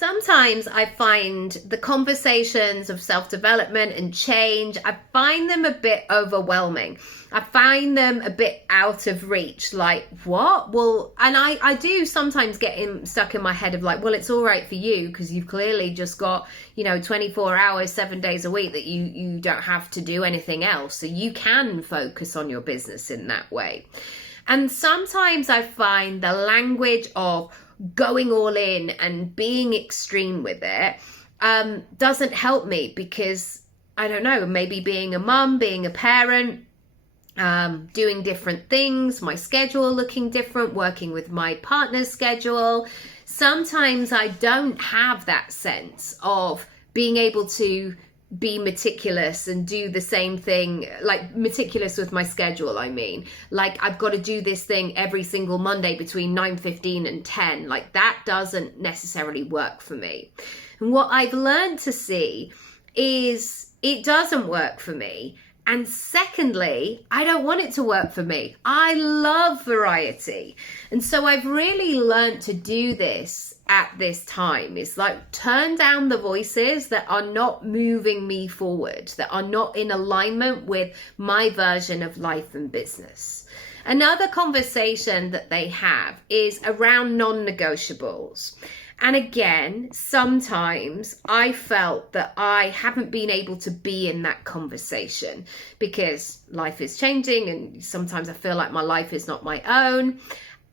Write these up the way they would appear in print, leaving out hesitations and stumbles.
Sometimes I find the conversations of self-development and change, I find them a bit overwhelming. I find them a bit out of reach. Like, what? Well, and I do sometimes get stuck in my head of like, well, it's all right for you because you've clearly just got, 24 hours, 7 days a week that you don't have to do anything else. So you can focus on your business in that way. And sometimes I find the language of going all in and being extreme with it doesn't help me because, I don't know, maybe being a mum, being a parent, doing different things, my schedule looking different, working with my partner's schedule. Sometimes I don't have that sense of being able to be meticulous and do the same thing, like meticulous with my schedule. I mean, like I've got to do this thing every single Monday between 9:15 and 10. Like that doesn't necessarily work for me. And what I've learned to see is it doesn't work for me. And secondly, I don't want it to work for me. I love variety. And so I've really learned to do this at this time. It's like turn down the voices that are not moving me forward, that are not in alignment with my version of life and business. Another conversation that they have is around non-negotiables. And again, sometimes I felt that I haven't been able to be in that conversation because life is changing and sometimes I feel like my life is not my own.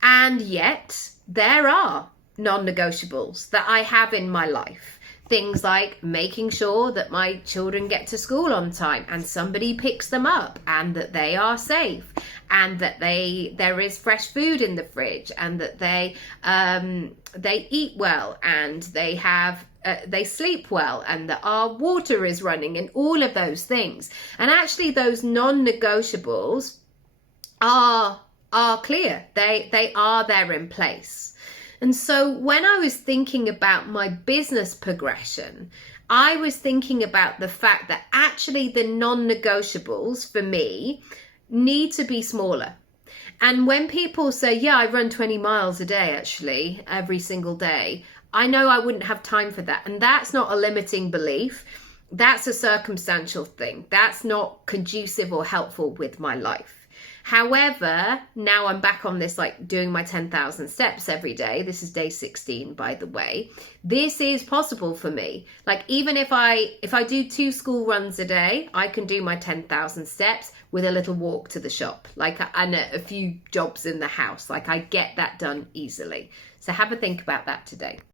And yet there are non-negotiables that I have in my life. Things like making sure that my children get to school on time and somebody picks them up and that they are safe and that there is fresh food in the fridge and that they eat well and they sleep well and that our water is running and all of those things. And actually those non-negotiables are clear. They are there in place. And so when I was thinking about my business progression, I was thinking about the fact that actually the non-negotiables for me need to be smaller. And when people say, yeah, I run 20 miles a day, actually, every single day, I know I wouldn't have time for that. And that's not a limiting belief. That's a circumstantial thing. That's not conducive or helpful with my life. However, now I'm back on this, like doing my 10,000 steps every day. This is day 16, by the way. This is possible for me. Like even if I do 2 school runs a day, I can do my 10,000 steps with a little walk to the shop, like and a few jobs in the house. Like I get that done easily. So have a think about that today.